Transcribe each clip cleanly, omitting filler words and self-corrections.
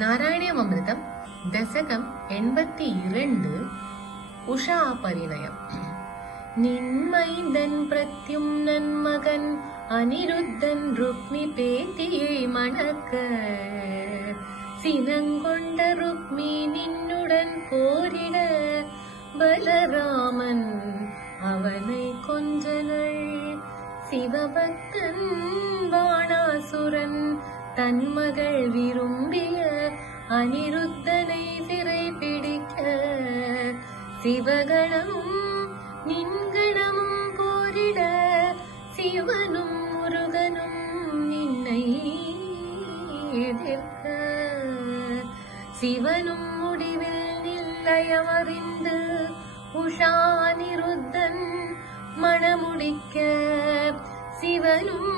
നാരായണീയമൃതം ദശകം 82 ഉഷാപരിണയം. നിന്മൈന്ദൻ പ്രത്യുമ്നൻ മകൻ അനിരുദ്ധൻ രുക്മി പേത്തിയെ മണക്ക സിനങ്കൊണ്ട രുക്മി നിന്നുടൻ പോരിട பலராமன் அவனை கொஞ்சங்கள் சிவபக்தன் பாணாசுரன் தன் மகள் விரும்பிய அனிருத்தனை சிறை பிடிக்க சிவகணமும் நின்கணமும் போரிட சிவனும் முருகனும் நின்னை எதிர்க்க சிவனும் முடிவில் நிலையமறிந்து உஷானிருத்தன் மணமுடிக்க சிவனும்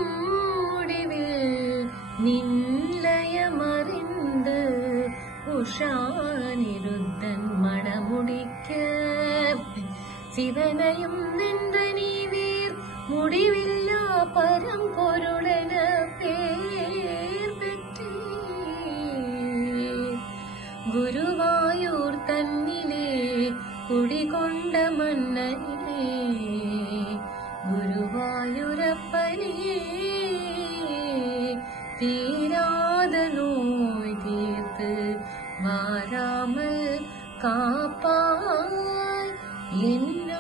முடிவில் நிலையமறிந்து உஷானிருத்தன் மணமுடிக்க சிவனையும் வென்ற நீவீர் முடிவில்லா பரம்பொருளென பேர் பெற்றே குருவாயூர் தன்னிலே குடிகொண்ட மன்னனிலே குருவாயூரப்பனே தீராத நோய் தீர்த்து வாராமல் காப்பாய் என்ன